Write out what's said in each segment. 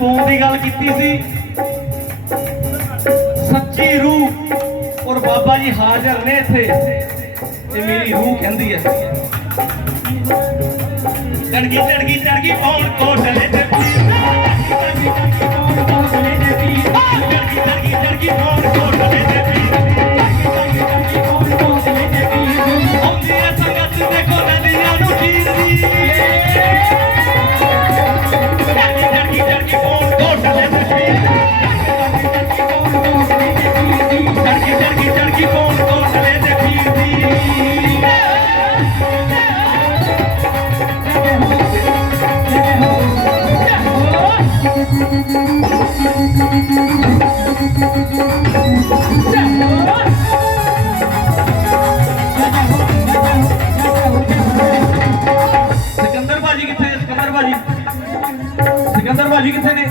Phone ਦੀ ਗੱਲ ਕੀਤੀ ਸੀ। ਸੱਚੀ ਰੂਹ ਔਰ ਬਾਬਾ ਜੀ ਹਾਜ਼ਰ ਨੇ ਇੱਥੇ। ਇਹ ਮੇਰੀ ਰੂਹ ਕਹਿੰਦੀ ਹੈ। ਡੜਗੀ ਡੜਗੀ ਡੜਗੀ ਫੋਨ ਕੋਟਲੇ ਤੇ ਪੀ ਡੜਗੀ ਡੜਗੀ ਡੜਗੀ ਫੋਨ ਕੋਟਲੇ ਤੇ ਪੀ ਡੜਗੀ ਡੜਗੀ ਡੜਗੀ ਫੋਨ ਕੋਟਲੇ ਸਿਕੰਦਰ ਭਾਜੀ ਕਿੱਥੇ ਨੇ? ਸਿਕੰਦਰ ਭਾਜੀ। ਸਿਕੰਦਰ ਭਾਜੀ ਕਿੱਥੇ ਨੇ?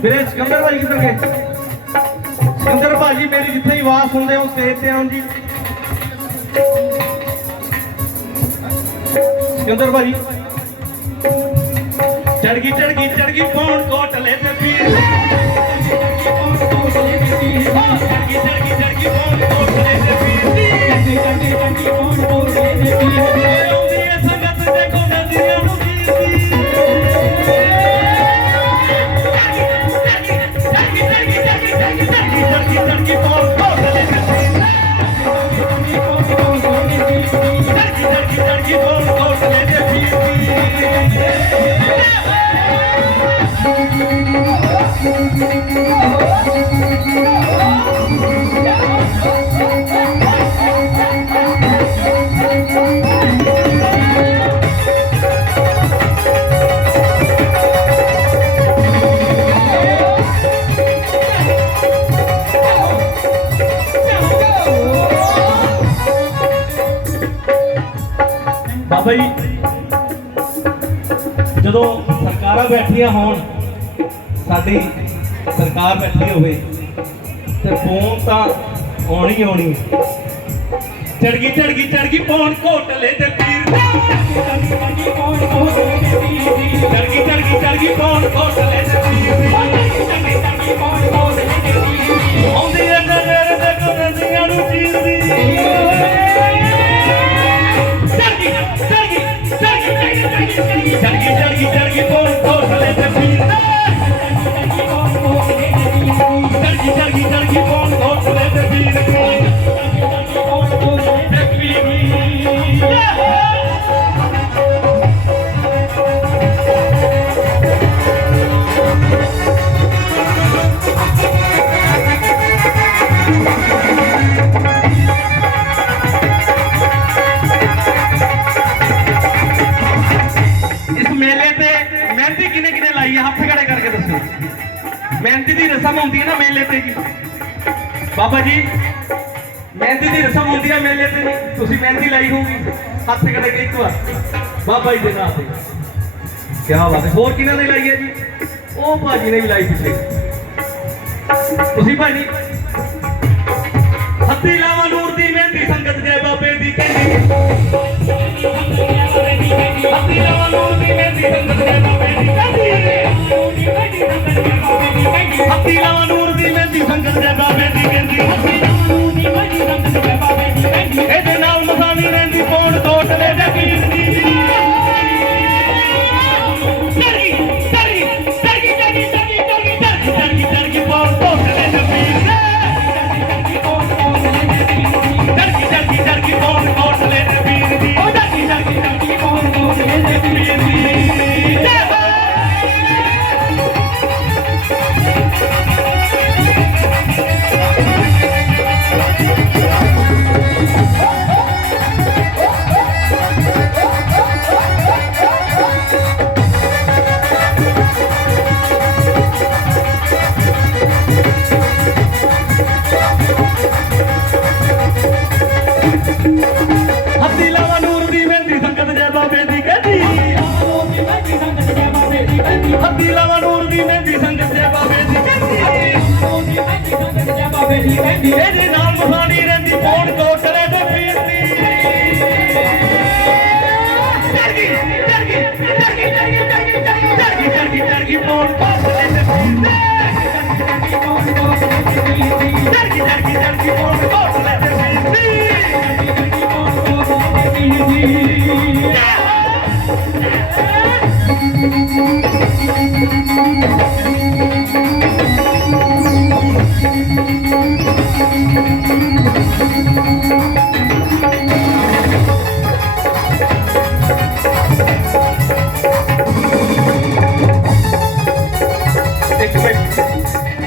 ਵੀਰੇ, ਸਿਕੰਦਰ ਭਾਜੀ ਕਿੱਧਰ ਗਏ? ਸਿਕੰਦਰ ਭਾਜੀ, ਮੇਰੀ ਜਿੱਥੇ ਹੀ ਆਵਾਜ਼ ਸੁਣਦੇ ਹੋ ਸਟੇਜ ਤੇ ਆਉਣ ਜੀ। ਸਿਕੰਦਰ ਭਾਜੀ। ਚੜ ਗਈ ਚੜ ਗਈ ਚੜ ਗਈ ਫੋਨ ਕੋਟਲੇ ਤੇ ਪੀਰ। ਚੜ ਗਈ ਚੜ ਗਈ ਫੋਨ ਕੋਟਲੇ ਤੇ ਪੀਰ। ਬਈ। ਜਦੋਂ ਸਰਕਾਰਾਂ ਬੈਠੀਆਂ ਹੋਣ, ਸਾਡੀ ਸਰਕਾਰ ਬੈਠੀ ਹੋਵੇ, ਤੇ ਫੋਨ ਤਾਂ ਆਉਣੀ ਆਉਣੀ ਚੜਗੀ ਚੜਗੀ ਚੜਗੀ ਪੌਣ ਘੋਟਲੇ ਤੇ ਪੀਰ ਚੜਗੀ ਚੜਗੀ ਪੌਣ ਘੋਟਲੇ ਤੇ ਪੀਰ ਚੜਗੀ ਚੜਗੀ ਚੜਗੀ ਪੌਣ ਘੋਟਲੇ ਤੇ ਪੀਰ ਆਉਂਦੀ ਨਜ਼ਰ ਦੇ ਕੁਦਰਤੀਆਂ ਨੂੰ ਚੀਰ ਹੁੰਦੀ ਹੈ ਨਾ ਮੇਲੇ ਤੇ ਜੀ। ਬਾਬਾ ਜੀ, ਮਹਿੰਦੀ ਦੀ ਰਸਮ ਹੁੰਦੀ ਹੈ ਮੇਲੇ ਤੇ। ਤੁਸੀਂ ਮਹਿੰਦੀ ਲਾਈ ਹੋਊਗੀ। ਹੱਥ ਖੜੇ ਕੇ ਇੱਕ ਵਾਰ। ਬਾਬਾ ਜੀ ਦੇ ਨਾਂ ਤੇ। ਕੀ ਬਾਤ ਹੈ। ਹੋਰ ਕਿਹਨਾਂ ਨੇ ਲਾਈ ਹੈ ਜੀ? ਉਹ ਭਾਜੀ ਨੇ ਵੀ ਲਾਈ ਪਿੱਛੇ। ਤੁਸੀਂ ਭਾਜੀ? ਹੱਥੀ ਲਾਵਾ ਨੂਰ ਦੀ ਮਹਿੰਦੀ, ਸੰਗਤ ਦੇ ਬਾਬੇ ਦੀ ਕਹਿੰਦੀ। ਹੱਥੀ ਲਾਵਾ ਨੂਰ ਹੱਥੀ ਲਾਵਾਂ ਨੂਰ ਦੀ ਮਹਿੰਦੀ ਸੰਗਤ ਦੇ ਬਾਬੇ ਦੀ ਕਹਿੰਦੀ ਹੱਥੀ ਲਾਵਾਂ ਨੂਰ ਦੀ ਮਹਿੰਦੀ ਸੰਗਤ ਦੇ ਬਾਬੇ ਦੀ ਕਹਿੰਦੀ ਇਹਦੇ ਨਾਲ ਮਸਾਨੀ ਰਹਿੰਦੀ Hadi hadi hadi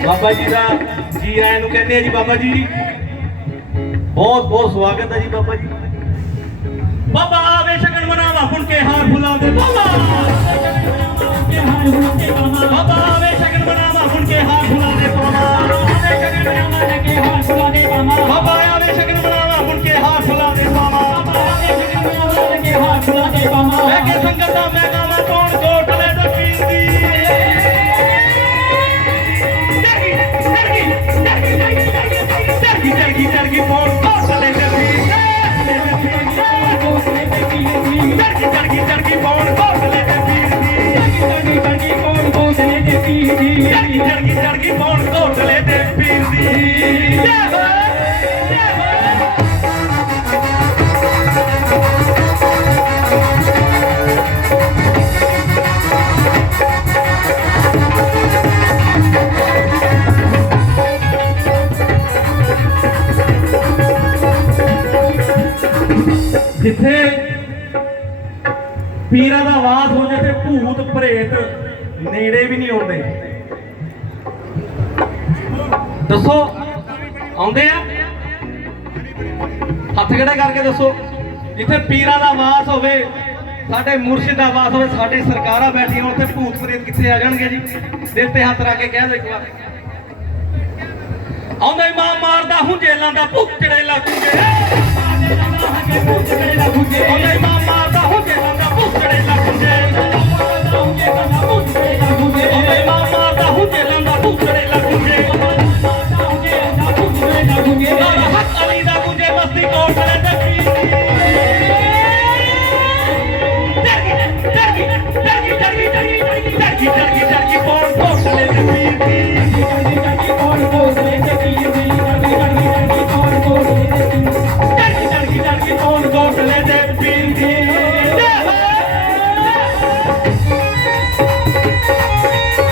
Baba ji ਦਾ ਜੀ ਆਇਆਂ ਨੂੰ ਕਹਿੰਦੇ ਆ ਜੀ ਬਾਬਾ ਜੀ। ਬਹੁਤ ਬਹੁਤ ਸਵਾਗਤ ਹੈ ਜੀ ਬਾਬਾ ਜੀ। ਬਾਬਾ ਆਵੇ ਸ਼ਗਨ ਮਨਾਵਾ, ਹੁਣ ਕੇ ਹਾਰ ਫੁਲਾਉਂਦੇ ਬਾਬਾ ਜਿੱਥੇ ਪੀਰਾਂ ਦਾ ਵਾਸ ਹੋ ਜੇ ਤੇ ਭੂਤ ਪ੍ਰੇਤ ਨੇੜੇ ਵੀ ਨਹੀਂ ਆਉਂਦੇ ਦੱਸੋ, ਆਉਂਦੇ ਆ? ਹੱਥ ਖੜਾ ਕਰਕੇ ਦੱਸੋ, ਜਿੱਥੇ ਪੀਰਾਂ ਦਾ ਵਾਸ ਹੋਵੇ, ਸਾਡੇ ਮੁਰਸ਼ਿਦ ਦਾ ਵਾਸ ਹੋਵੇ, ਸਾਡੀ ਸਰਕਾਰਾਂ ਬੈਠੀਆਂ ਉੱਥੇ ਭੂਤ ਪ੍ਰੇਤ ਕਿੱਥੇ ਆ ਜਾਣਗੇ ਜੀ? ਦਿਲ ਤੇ ਹੱਥ ਰੱਖ ਕੇ ਕਹਿ ਦਿਓ ਇੱਕ ਵਾਰ। ਆਉਂਦਾ ਹੀ ਮਾਰਦਾ ਹੁਣ ਜੇਲਾਂ ਦਾ ਭੁੱਖ ਚੜੇਲਾ ਕੁੰਗੇ ਕੇ ਪੁੱਛਦੇ ਨਾ ਬੁੱਝੇ ਓਏ ਮਾਮਾ ਦਾ ਹੋ ਕੇ ਨਾ ਪੁੱਛੜੇ ਨਾ ਬੁੱਝੇ ਓਏ ਮਾਮਾ ਦਾ ਹੋ ਕੇ ਨਾ ਪੁੱਛੜੇ ਨਾ ਬੁੱਝੇ ਹੱਕ ਅਲੀ ਦਾ ਬੁੱਝੇ ਮਸਤੀ ਕੋਟ ਲੈ ਦੱਸੀ ਡਰ ਗਈ ਡਰ ਗਈ ਡਰ ਗਈ ਡਰ ਗਈ ਡਰ ਗਈ ਡਰ ਗਈ ਡਰ ਗਈ ਡਰ ਗਈ ਕੋਟ ਕੋਟ ਲੈ ਦੱਸੀ